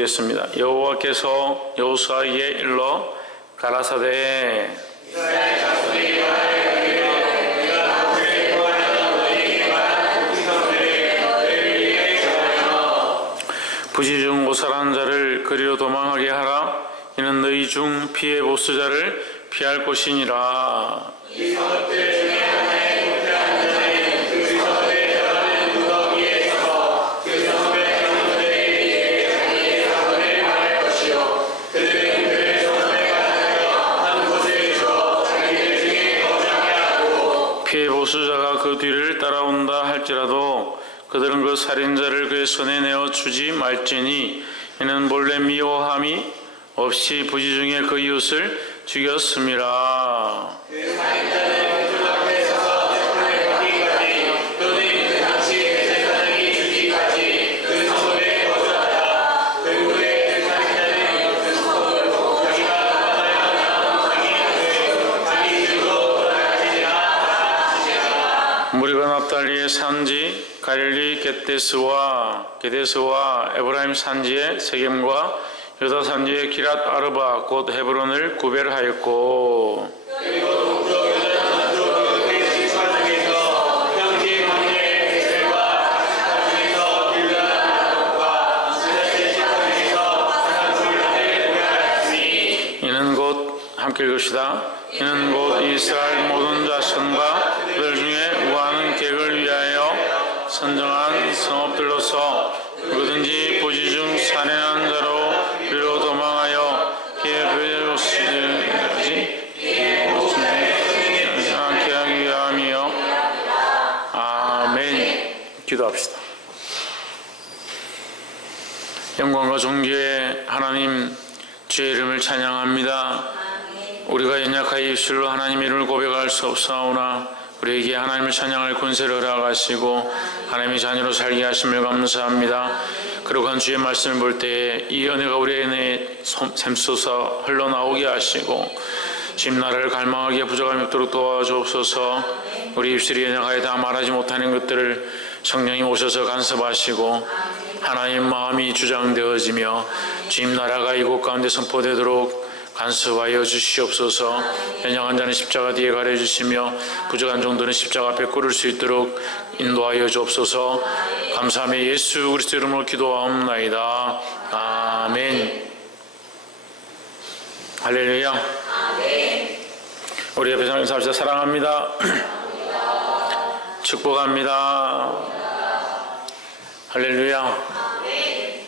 읽겠습니다. 여호와께서 여호수아에게 일러 가라사대. 부지 중 오살한 자를 그리로 도망하게 하라. 이는 너희 중 피해 보수자를 피할 것이니라 피해 보수자가 그 뒤를 따라온다 할지라도 그들은 그 살인자를 그의 손에 내어 주지 말지니 이는 본래 미워함이 없이 부지 중에 그 이웃을 죽였음이라. 납달리의 산지 갈릴리 게데스와 게데스와 에브라임 산지의 세겜과 유다 산지의 기랏 아르바 곧 헤브론을 구별하였고 이는 곧 함께 읽읍시다. 이는 곧 이스라엘 모든 자손과 존귀의 하나님 주의 이름을 찬양합니다. 우리가 연약하여 입술로 하나님의 이름을 고백할 수 없사오나 우리에게 하나님을 찬양할 권세를 허락하시고 하나님의 자녀로 살게 하심을 감사합니다. 그러한 주의 말씀을 볼 때에 이 은혜가 우리 안에 샘솟아 흘러나오게 하시고 지금 나라를 갈망하기에 부족함이 없도록 도와주옵소서 우리 입술이 연약하여 다 말하지 못하는 것들을 성령이 오셔서 간섭하시고 하나님 마음이 주장되어지며 주님 나라가 이곳 가운데 선포되도록 간섭하여 주시옵소서. 연약한 자는 십자가 뒤에 가려주시며 부족한 정도는 십자가 앞에 꿇을 수 있도록 인도하여 주옵소서. 감사하며 예수 그리스도 이름으로 기도하옵나이다. 아멘. 할렐루야. 우리 옆에 사랑합니다. 축복합니다 할렐루야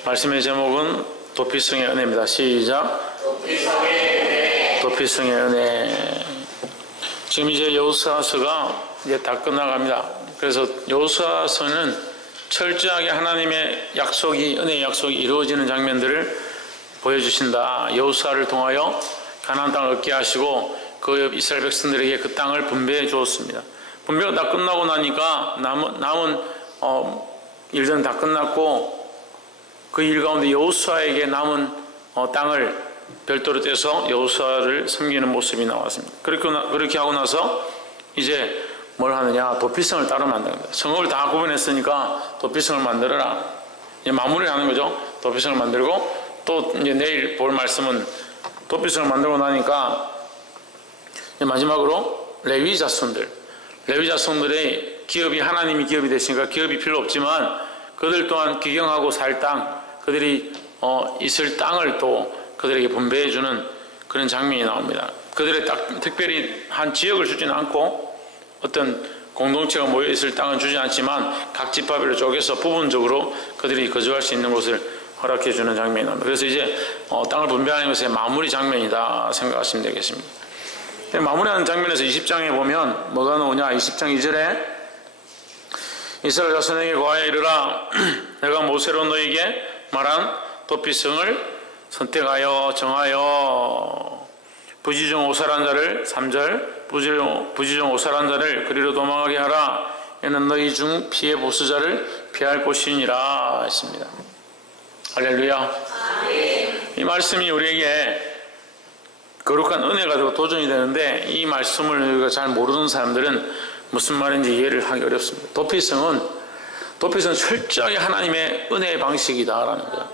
말씀의 제목은 도피성의 은혜입니다 시작 도피성의 은혜. 지금 이제 여호수아서가 이제 다 끝나갑니다. 그래서 여호수아서는 철저하게 하나님의 약속이 은혜의 약속이 이루어지는 장면들을 보여주신다. 여호수아를 통하여 가나안 땅을 얻게 하시고 그 이스라엘 백성들에게 그 땅을 분배해 주었습니다. 분배가 다 끝나고 나니까 남은 남은 어, 일들은 다 끝났고 그 일 가운데 여호수아에게 남은 어, 땅을 별도로 떼서 여호수아를 섬기는 모습이 나왔습니다. 그렇게 그렇게 하고 나서 이제 뭘 하느냐 도피성을 따로 만드는 거예요. 성읍을 다 구분했으니까 도피성을 만들어라. 이제 마무리를 하는 거죠. 도피성을 만들고 또 이제 내일 볼 말씀은 도피성을 만들고 나니까 마지막으로 레위 자손들, 레위 자손들의 기업이 하나님이 기업이 되시니까 기업이 필요 없지만 그들 또한 기경하고 살 땅, 그들이 어, 있을 땅을 또 그들에게 분배해 주는 그런 장면이 나옵니다. 그들의 딱 특별히 한 지역을 주지는 않고 어떤 공동체가 모여 있을 땅은 주지 않지만 각 집합으로 쪼개서 부분적으로 그들이 거주할 수 있는 곳을 허락해 주는 장면이 나옵니다. 그래서 이제 어, 땅을 분배하는 것의 마무리 장면이다 생각하시면 되겠습니다. 마무리하는 장면에서 20장에 보면 뭐가 나오냐 20장 2절에 이스라엘 자손에게 고하여 이르라 내가 모세로 너에게 말한 도피성을 선택하여 정하여 부지중 오살한 자를 3절 부지중, 부지중 오살한 자를 그리로 도망하게 하라 이는 너희 중 피해 보수자를 피할 곳이니라 했습니다. 할렐루야. 이 말씀이 우리에게 거룩한 은혜가 되고 도전이 되는데 이 말씀을 우리가 잘 모르는 사람들은 무슨 말인지 이해를 하기 어렵습니다. 도피성은 도피성은 철저하게 하나님의 은혜의 방식이다라는 거예요.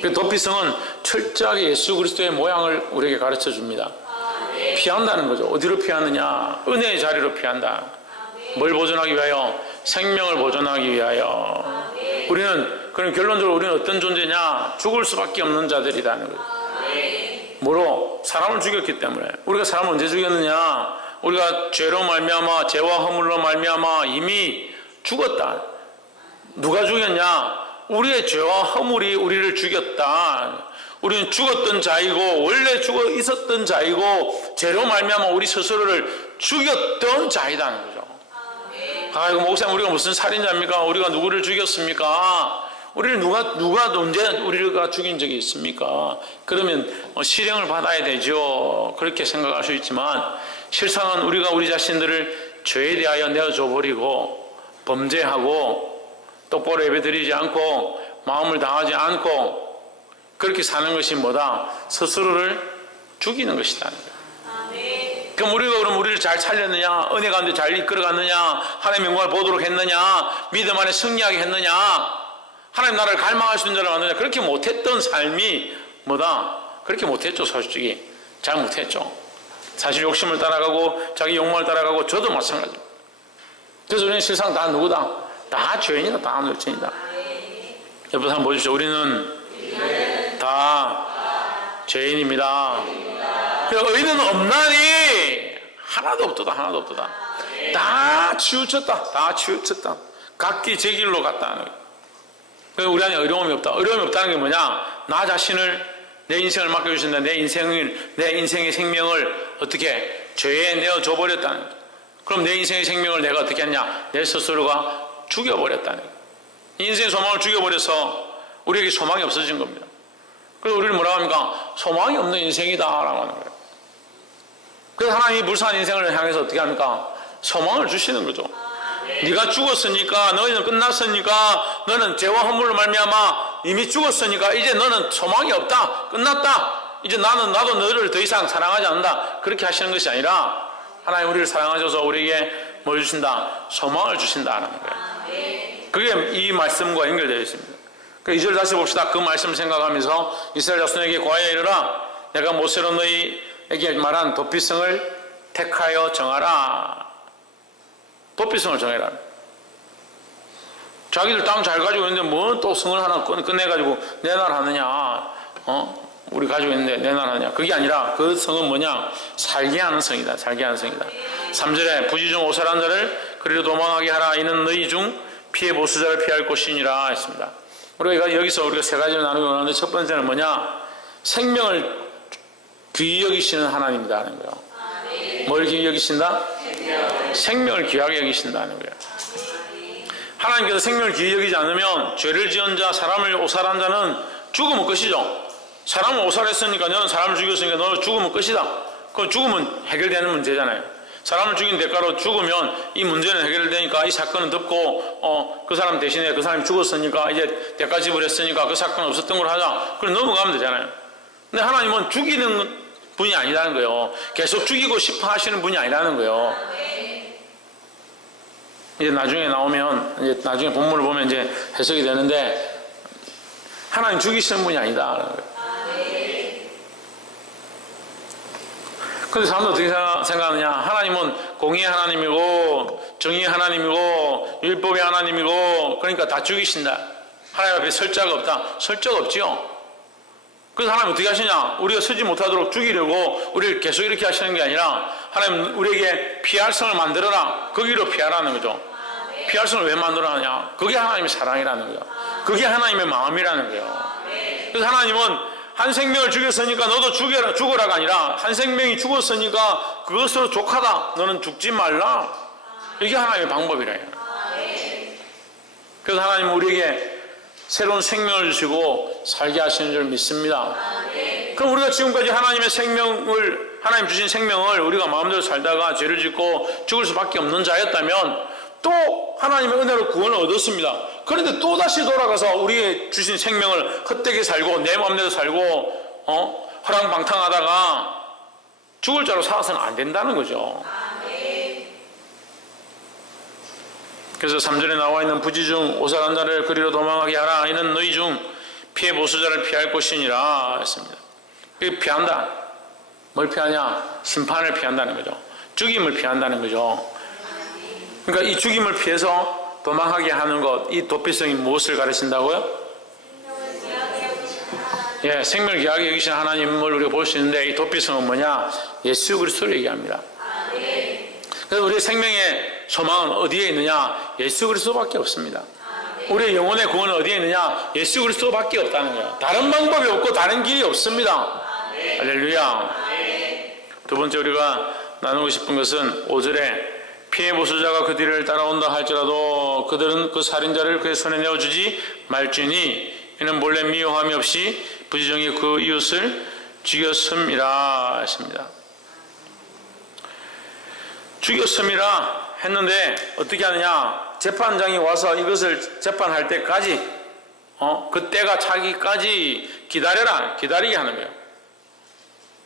그 도피성은 철저하게 예수 그리스도의 모양을 우리에게 가르쳐 줍니다. 피한다는 거죠. 어디로 피하느냐? 은혜의 자리로 피한다. 뭘 보존하기 위하여? 생명을 보존하기 위하여. 우리는 그럼 결론적으로 우리는 어떤 존재냐? 죽을 수밖에 없는 자들이라는 거죠. 뭐로? 사람을 죽였기 때문에. 우리가 사람을 언제 죽였느냐? 우리가 죄로 말미암아 죄와 허물로 말미암아 이미 죽었다. 누가 죽였냐? 우리의 죄와 허물이 우리를 죽였다. 우리는 죽었던 자이고 원래 죽어 있었던 자이고 죄로 말미암아 우리 스스로를 죽였던 자이다는 거죠. 아이고 목사님 우리가 무슨 살인자입니까? 우리가 누구를 죽였습니까? 우리를 누가 누가 언제 우리가 죽인 적이 있습니까? 그러면 어, 실형을 받아야 되죠. 그렇게 생각할 수 있지만 실상은 우리가 우리 자신들을 죄에 대하여 내어줘 버리고 범죄하고 똑바로 예배드리지 않고 마음을 다하지 않고 그렇게 사는 것이 뭐다? 스스로를 죽이는 것이다. 그럼 우리가 그럼 우리를 잘 살렸느냐? 은혜 가운데 잘 이끌어갔느냐? 하나님의 영광을 보도록 했느냐? 믿음 안에 승리하게 했느냐? 하나님 나라를 갈망할 수 있는 자를 만드냐? 그렇게 못했던 삶이 뭐다? 그렇게 못했죠, 솔직히. 잘 못했죠. 사실 욕심을 따라가고 자기 욕망을 따라가고 저도 마찬가지입니다. 그래서 우리는 실상 다 누구다? 다 죄인이다. 다 죄인이다. 옆에 사람 보십시오. 우리는 다 죄인입니다. 그 의는 없나니 하나도 없도다. 하나도 없도다. 다 치우쳤다. 다 치우쳤다. 각기 제 길로. 그래서 우리 안에 어려움이 없다. 어려움이 없다는 게 뭐냐? 나 자신을 내 인생을 맡겨주신다. 내 인생을 내 인생의 생명을 어떻게 죄에 내어 줘 버렸다는 거예요. 그럼 내 인생의 생명을 내가 어떻게 했냐? 내 스스로가 죽여버렸다는. 인생의 소망을 죽여버려서 우리에게 소망이 없어진 겁니다. 그래서 우리를 뭐라고 합니까? 소망이 없는 인생이다라고 하는 거예요. 그래서 하나님이 불쌍한 인생을 향해서 어떻게 합니까? 소망을 주시는 거죠. 네가 죽었으니까 너희는 끝났으니까 너는 죄와 허물로 말미암아 이미 죽었으니까 이제 너는 소망이 없다. 끝났다. 이제 나는 나도 너를 더 이상 사랑하지 않는다. 그렇게 하시는 것이 아니라 하나님 우리를 사랑하셔서 우리에게 뭘 주신다? 소망을 주신다는 거예요. 그게 이 말씀과 연결되어 있습니다. 그 2절 다시 봅시다. 그 말씀 생각하면서 이스라엘 자손에게 과에 이르라. 내가 모세로 너희에게 말한 도피성을 택하여 정하라 도피성을 정해라. 자기들 땅 잘 가지고 있는데 뭐또 성을 하나 끝내가지고 내놔하느냐 어? 우리 가지고 있는데 내놔하느냐 그게 아니라 그 성은 뭐냐? 살게 하는 성이다. 살게 하는 성이다. 3절에 부지 중 오살한 자를 그리로 도망하게 하라. 이는 너희 중 피해 보수자를 피할 것이니라 했습니다. 우리가 여기서 우리가 세 가지를 나누기 원하는데 첫 번째는 뭐냐? 생명을 귀히 여기시는 하나님이다 하는 거예요. 뭘 귀히 여기신다? 생명을 귀하게 여기신다는 거예요. 하나님께서 생명을 귀히 여기지 않으면 죄를 지은 자, 사람을 오살한 자는 죽으면 끝이죠. 사람을 오살했으니까 너는 사람을 죽였으니까 너는 죽으면 끝이다. 그 죽으면 해결되는 문제잖아요. 사람을 죽인 대가로 죽으면 이 문제는 해결되니까 이 사건은 덮고 어, 그 사람 대신에 그 사람이 죽었으니까 이제 대가 지불했으니까 그 사건은 없었던 걸 하자. 그럼 넘어가면 되잖아요. 근데 하나님은 죽이는 분이 아니라는 거예요. 계속 죽이고 싶어 하시는 분이 아니라는 거예요. 이제 나중에 나오면 이제 나중에 본문을 보면 이제 해석이 되는데 하나님 죽이시는 분이 아니다. 근데 사람들 어떻게 생각하느냐? 하나님은 공의의 하나님이고 정의의 하나님이고 율법의 하나님이고 그러니까 다 죽이신다. 하나님 앞에 설자가 없다. 설자가 없지요. 그래서 하나님 어떻게 하시냐? 우리가 서지 못하도록 죽이려고 우리를 계속 이렇게 하시는 게 아니라 하나님 우리에게 피할 성을 만들어라. 거기로 피하라는 거죠. 피할 성을 왜 만들어 하냐? 그게 하나님의 사랑이라는 거예요. 그게 하나님의 마음이라는 거예요. 그래서 하나님은 한 생명을 죽였으니까 너도 죽여라, 죽어라가 아니라 한 생명이 죽었으니까 그것으로 족하다. 너는 죽지 말라. 이게 하나님의 방법이래요. 그래서 하나님은 우리에게 새로운 생명을 주시고 살게 하시는 줄 믿습니다. 그럼 우리가 지금까지 하나님의 생명을 하나님 주신 생명을 우리가 마음대로 살다가 죄를 짓고 죽을 수밖에 없는 자였다면 또 하나님의 은혜로 구원을 얻었습니다. 그런데 또 다시 돌아가서 우리의 주신 생명을 헛되게 살고 내 마음대로 살고 어? 허랑방탕하다가 죽을 자로 살아서는 안 된다는 거죠. 그래서 3절에 나와 있는 부지 중 오살한 자를 그리로 도망하게 하라. 이는 너희 중 피해 보수자를 피할 것이니라 했습니다. 그 피한다. 뭘 피하냐? 심판을 피한다는 거죠. 죽임을 피한다는 거죠. 그러니까 이 죽임을 피해서 도망하게 하는 것, 이 도피성이 무엇을 가르친다고요? 예, 생명을 귀하게 여기신 하나님을 우리가 볼 수 있는데 이 도피성은 뭐냐? 예수 그리스도를 얘기합니다. 그래서 우리의 생명의 소망은 어디에 있느냐? 예수 그리스도밖에 없습니다. 우리의 영혼의 구원은 어디에 있느냐? 예수 그리스도밖에 없다는 거예요. 다른 방법이 없고 다른 길이 없습니다. 할렐루야. 두 번째 우리가 나누고 싶은 것은 5절에 피해 보수자가 그 뒤를 따라온다 할지라도 그들은 그 살인자를 그의 손에 내어주지 말지니 이는 몰래 미워함이 없이 부지정히 그 이웃을 죽였음이라 했습니다. 죽였음이라 했는데 어떻게 하느냐? 재판장이 와서 이것을 재판할 때까지 어? 그때가 차기까지 기다려라 기다리게 하는 거예요.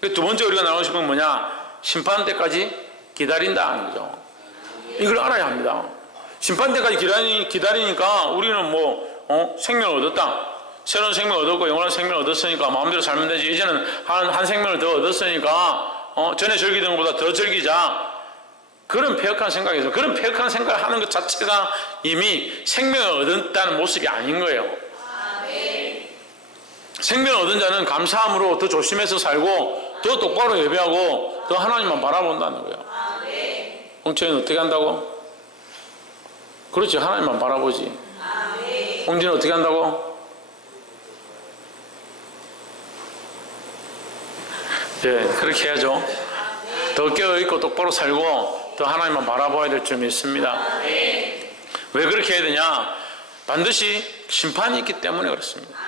그두 번째 우리가 나누고 싶은 건 뭐냐? 심판 때까지 기다린다 하는 거죠. 이걸 알아야 합니다. 심판 때까지 기다리, 기다리니까 우리는 뭐 어? 생명을 얻었다. 새로운 생명을 얻었고 영원한 생명을 얻었으니까 마음대로 살면 되지. 이제는 한, 한 생명을 더 얻었으니까 어? 전에 즐기던 것보다 더 즐기자. 그런 폐역한 생각에서 그런 폐역한 생각을 하는 것 자체가 이미 생명을 얻었다는 모습이 아닌 거예요. 생명을 얻은 자는 감사함으로 더 조심해서 살고 더 똑바로 예배하고 더 하나님만 바라본다는 거예요. 홍천이는 어떻게 한다고? 그렇지 하나님만 바라보지. 홍진은 어떻게 한다고? 예, 그렇게 해야죠. 더 깨어있고 똑바로 살고 더 하나님만 바라봐야 될 점이 있습니다. 왜 그렇게 해야 되냐? 반드시 심판이 있기 때문에 그렇습니다.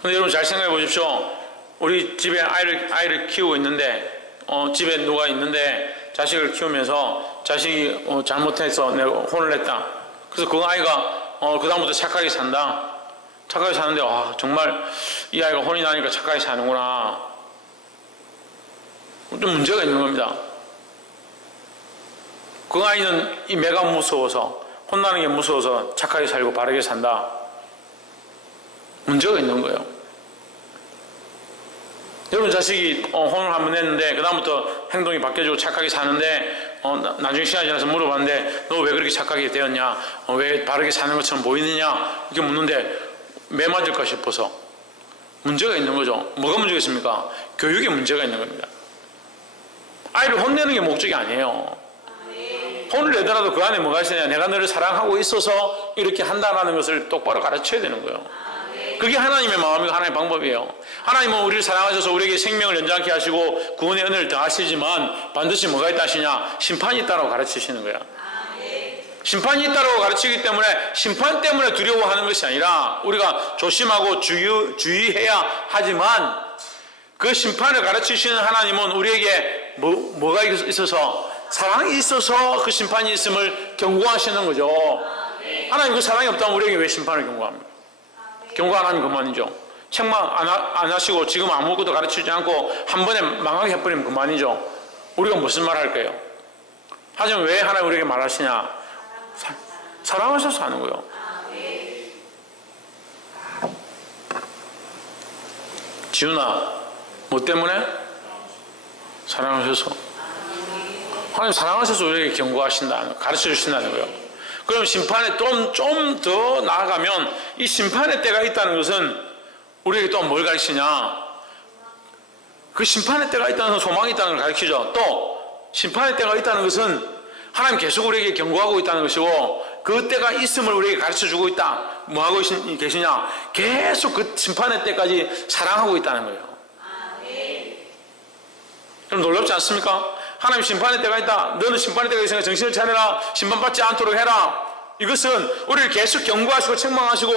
근데 여러분 잘 생각해 보십시오. 우리 집에 아이를, 아이를 키우고 있는데, 어, 집에 누가 있는데 자식을 키우면서 자식이 어, 잘못해서 내가 혼을 냈다. 그래서 그 아이가 어, 그다음부터 착하게 산다. 착하게 사는데, 와, 정말 이 아이가 혼이 나니까 착하게 사는구나. 좀 문제가 있는 겁니다. 그 아이는 이 매가 무서워서, 혼나는 게 무서워서 착하게 살고 바르게 산다. 문제가 있는 거예요. 여러분 자식이 어, 혼을 한번 냈는데 그 다음부터 행동이 바뀌어지고 착하게 사는데 어, 나, 나중에 시간이 지나서 물어봤는데 너 왜 그렇게 착하게 되었냐? 어, 왜 바르게 사는 것처럼 보이느냐? 이렇게 묻는데 매 맞을까 싶어서 문제가 있는 거죠. 뭐가 문제가 있습니까? 교육에 문제가 있는 겁니다. 아이를 혼내는 게 목적이 아니에요. 혼을 내더라도 그 안에 뭐가 있느냐? 내가 너를 사랑하고 있어서 이렇게 한다라는 것을 똑바로 가르쳐야 되는 거예요. 그게 하나님의 마음이고 하나님의 방법이에요. 하나님은 우리를 사랑하셔서 우리에게 생명을 연장케 하시고 구원의 은혜를 더하시지만 반드시 뭐가 있다 하시냐? 심판이 있다고 가르치시는 거야. 심판이 있다고 가르치기 때문에 심판 때문에 두려워하는 것이 아니라 우리가 조심하고 주의, 주의해야 하지만 그 심판을 가르치시는 하나님은 우리에게 뭐, 뭐가 있어서 사랑이 있어서 그 심판이 있음을 경고하시는 거죠. 하나님 그 사랑이 없다면 우리에게 왜 심판을 경고합니까? 경고 안 하면 그만이죠. 책망 안, 하, 안 하시고 지금 아무것도 가르치지 않고 한 번에 망하게 해버리면 그만이죠. 우리가 무슨 말 할까요? 하지만 왜 하나님 우리에게 말하시냐? 사, 사랑하셔서 하는 거예요. 지훈아, 뭐 때문에? 사랑하셔서. 하나님 사랑하셔서 우리에게 경고하신다, 가르쳐 주신다는 거예요. 그럼 심판에 좀, 좀 더 나아가면 이 심판의 때가 있다는 것은 우리에게 또 뭘 가르치냐? 그 심판의 때가 있다는 것은 소망이 있다는 걸 가르치죠. 또 심판의 때가 있다는 것은 하나님 계속 우리에게 경고하고 있다는 것이고 그 때가 있음을 우리에게 가르쳐 주고 있다. 뭐 하고 계시냐? 계속 그 심판의 때까지 사랑하고 있다는 거예요. 그럼 놀랍지 않습니까? 하나님 심판의 때가 있다. 너는 심판의 때가 있으니까 정신을 차려라. 심판받지 않도록 해라. 이것은 우리를 계속 경고하시고 책망하시고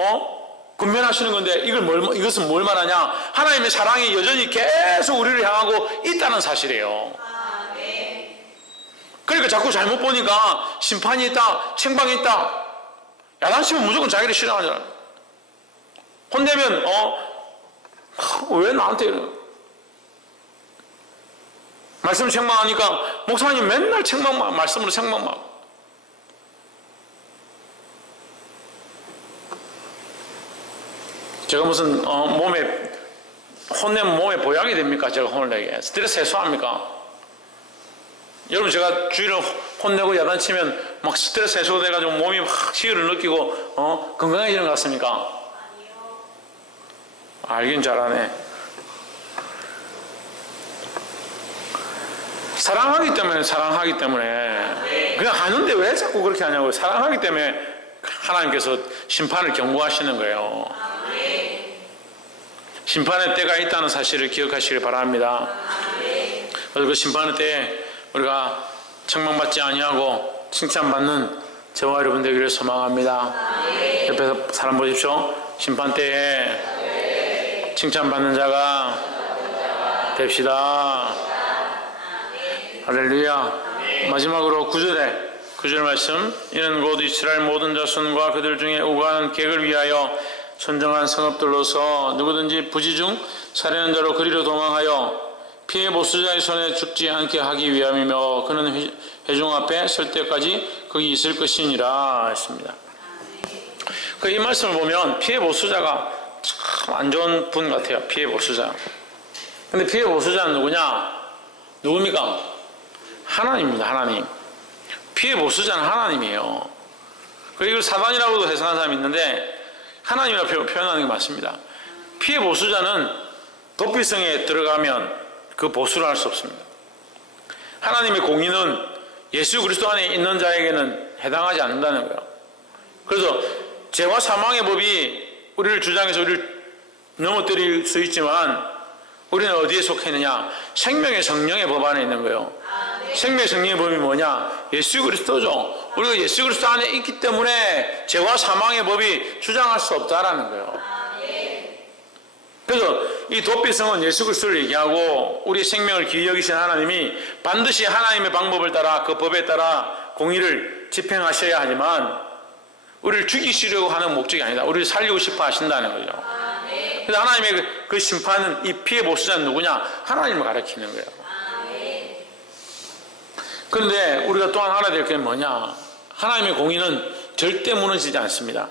어? 군면하시는 건데 이걸 뭘, 이것은 뭘 말하냐? 하나님의 사랑이 여전히 계속 우리를 향하고 있다는 사실이에요. 그러니까 자꾸 잘못 보니까 심판이 있다, 책망이 있다. 야단치면 무조건 자기를 싫어하잖아. 혼내면 어? 왜 나한테 이래? 말씀 책망하니까 목사님 맨날 책망만 말씀으로 책망만 제가 무슨 어, 몸에 혼내면 몸에 보약이 됩니까? 제가 혼을 내게 스트레스 해소합니까? 여러분 제가 주위를 혼내고 야단치면 막 스트레스 해소돼가지고 몸이 확 치유를 느끼고 어, 건강해지는 것 같습니까? 알긴 잘하네. 사랑하기 때문에 사랑하기 때문에 그냥 하는데 왜 자꾸 그렇게 하냐고 사랑하기 때문에 하나님께서 심판을 경고하시는 거예요. 심판의 때가 있다는 사실을 기억하시길 바랍니다. 그래서 그 심판의 때에 우리가 책망받지 아니하고 칭찬받는 저와 여러분 되기를 소망합니다. 옆에서 사람 보십시오. 심판 때에 칭찬받는 자가 됩시다. 할렐루야. 마지막으로 구절에 구절 말씀 이는 곧 이스라엘 모든 자손과 그들 중에 우가하는 객을 위하여 선정한 성읍들로서 누구든지 부지 중 살해는 자로 그리로 도망하여 피해 보수자의 손에 죽지 않게 하기 위함이며 그는 회- 회중 앞에 설 때까지 거기 있을 것이니라 했습니다. 그 이 말씀을 보면 피해 보수자가 참 안 좋은 분 같아요. 피해 보수자. 근데 피해 보수자는 누구냐? 누굽니까? 하나님입니다. 하나님. 피해 보수자는 하나님이에요. 그리고 사단이라고도 해석하는 사람이 있는데 하나님이라 표- 표현하는 게 맞습니다. 피해 보수자는 도피성에 들어가면 그 보수를 할 수 없습니다. 하나님의 공의는 예수 그리스도 안에 있는 자에게는 해당하지 않는다는 거예요. 그래서 죄와 사망의 법이 우리를 주장해서 우리를 넘어뜨릴 수 있지만 우리는 어디에 속해 있느냐? 생명의 성령의 법 안에 있는 거예요. 생명의 성령의 법이 뭐냐? 예수 그리스도죠. 우리가 예수 그리스도 안에 있기 때문에 죄와 사망의 법이 주장할 수 없다라는 거예요. 그래서 이 도피성은 예수 그리스도를 얘기하고 우리 생명을 귀히 여기신 하나님이 반드시 하나님의 방법을 따라 그 법에 따라 공의를 집행하셔야 하지만 우리를 죽이시려고 하는 목적이 아니다. 우리를 살리고 싶어 하신다는 거죠. 그래서 하나님의 그- 그 심판은 이 피해 보수자는 누구냐? 하나님을 가리키는 거예요. 그런데 우리가 또한 알아야 될 게 뭐냐? 하나님의 공의는 절대 무너지지 않습니다.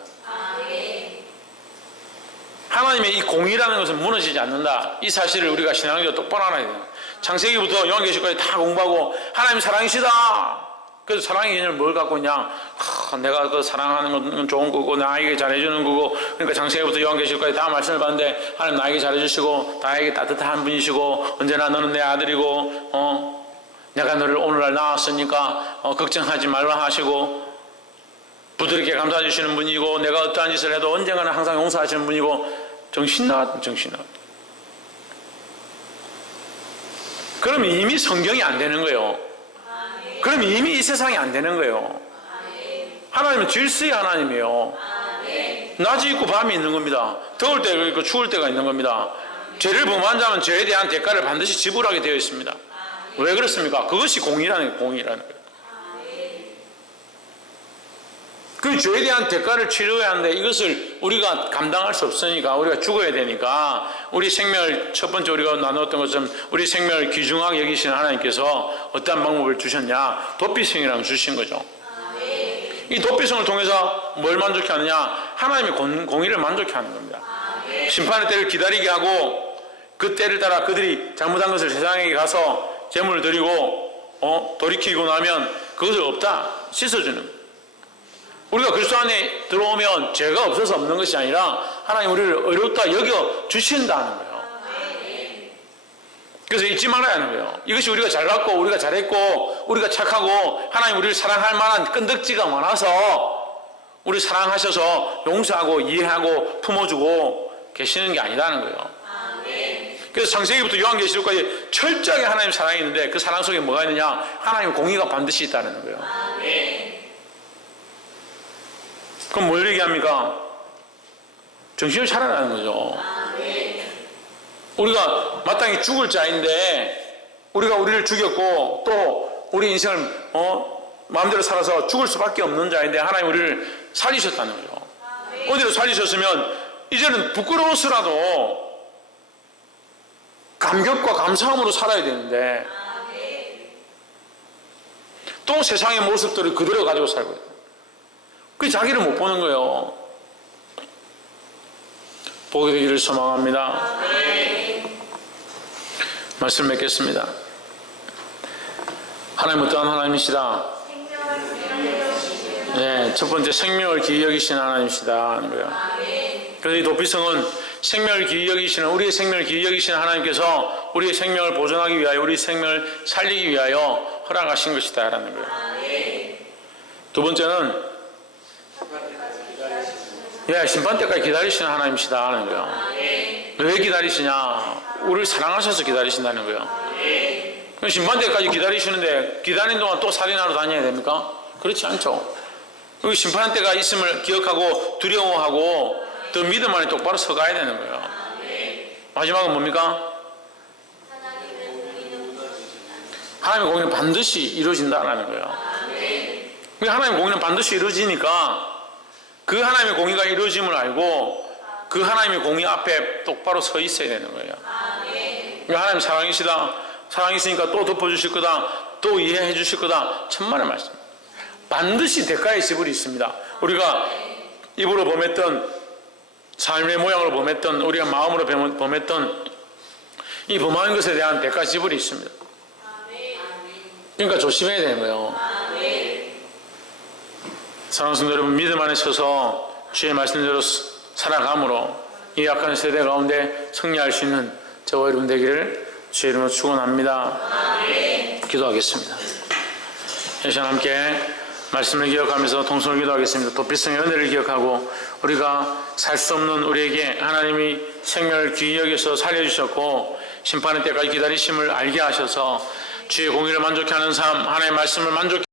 하나님의 이 공의라는 것은 무너지지 않는다. 이 사실을 우리가 신앙적으로 똑바로 알아야 돼요. 창세기부터 요한계시까지 다 공부하고 하나님 사랑이시다. 그래서 사랑의 개념을 뭘 갖고 있냐? 하, 내가 그 사랑하는 건 좋은 거고 나에게 잘해주는 거고 그러니까 창세기부터 요한계시까지 다 말씀을 봤는데 하나님 나에게 잘해주시고 나에게 따뜻한 분이시고 언제나 너는 내 아들이고 어 내가 너를 오늘날 낳았으니까 어, 걱정하지 말라 하시고 부드럽게 감싸 주시는 분이고 내가 어떠한 짓을 해도 언젠가는 항상 용서하시는 분이고 정신 나갔 정신 나갔 그럼 이미 성경이 안 되는 거예요. 그럼 이미 이 세상이 안 되는 거예요. 하나님은 질서의 하나님이에요. 낮이 있고 밤이 있는 겁니다. 더울 때가 있고 추울 때가 있는 겁니다. 죄를 범한 자는 죄에 대한 대가를 반드시 지불하게 되어 있습니다. 왜 그렇습니까? 그것이 공의라는 거예요. 공의라는 거예요. 그 죄에 대한 대가를 치러야 하는데 이것을 우리가 감당할 수 없으니까 우리가 죽어야 되니까 우리 생명을 첫 번째 우리가 나누었던 것처럼 우리 생명을 귀중하게 여기시는 하나님께서 어떤 방법을 주셨냐 도피성이라는 걸 주신 거죠. 이 도피성을 통해서 뭘 만족해 하느냐 하나님의 공, 공의를 만족해 하는 겁니다. 심판의 때를 기다리게 하고 그 때를 따라 그들이 잘못한 것을 세상에 가서 재물을 드리고 어, 돌이키고 나면 그것을 없다 씻어주는. 우리가 그리스도 안에 들어오면 죄가 없어서 없는 것이 아니라 하나님 우리를 어렵다 여겨 주신다는 거예요. 그래서 잊지 말아야 하는 거예요. 이것이 우리가 잘났고 우리가 잘했고 우리가 착하고 하나님 우리를 사랑할 만한 끈덕지가 많아서 우리 사랑하셔서 용서하고 이해하고 품어주고 계시는 게 아니라는 거예요. 그래서 창세기부터 요한계시록까지 철저하게 하나님 사랑이 있는데 그 사랑 속에 뭐가 있느냐? 하나님 공의가 반드시 있다는 거예요. 그럼 뭘 얘기합니까? 정신을 차려라는 거죠. 우리가 마땅히 죽을 자인데 우리가 우리를 죽였고 또 우리 인생을 어, 마음대로 살아서 죽을 수밖에 없는 자인데 하나님 우리를 살리셨다는 거죠. 어디로 살리셨으면 이제는 부끄러워서라도 감격과 감사함으로 살아야 되는데 또 세상의 모습들을 그대로 가지고 살고 있다. 그 자기를 못 보는 거예요. 보게 되기를 소망합니다. 말씀 맺겠습니다. 하나님 어떠한 하나님이시다? 네, 첫 번째 생명을 여기시는 하나님이시다. 그래서 이 도피성은 생명을 여기시는 우리의 생명을 여기시는 하나님께서 우리의 생명을 보존하기 위하여 우리 생명을 살리기 위하여 허락하신 것이다라는 거예요. 두 번째는 예, 심판 때까지 기다리시는 하나님이시다 하는 거예요. 왜 기다리시냐? 우리를 사랑하셔서 기다리신다는 거예요. 그럼 심판 때까지 기다리시는데 기다리는 동안 또 살인하러 다녀야 됩니까? 그렇지 않죠. 심판 때가 있음을 기억하고 두려워하고 더 믿음 안에 똑바로 서가야 되는 거예요. 마지막은 뭡니까? 하나님의 공의는 반드시 이루어진다는 거예요. 그 하나님의 공의는 반드시 이루어지니까 그 하나님의 공의가 이루어짐을 알고 그 하나님의 공의 앞에 똑바로 서 있어야 되는 거예요. 그러니까 하나님 사랑이시다. 사랑이시니까 또 덮어주실 거다. 또 이해해 주실 거다. 천만의 말씀. 반드시 대가의 지불이 있습니다. 우리가 입으로 범했던 삶의 모양으로 범했던 우리가 마음으로 범- 범했던 이 범한 것에 대한 대가 지불이 있습니다. 그러니까 조심해야 되는 거예요. 성도 여러분 믿음 안에 서서 주의 말씀대로 살아감으로 이 약한 세대 가운데 승리할 수 있는 저와 여러분 되기를 주의 이름으로 축원합니다. 기도하겠습니다. 이 시간 함께 말씀을 기억하면서 동성을 기도하겠습니다. 도피성의 은혜를 기억하고 우리가 살 수 없는 우리에게 하나님이 생명을 귀히 여기서 살려주셨고 심판의 때까지 기다리심을 알게 하셔서 주의 공의를 만족해 하는 삶 하나님의 말씀을 만족해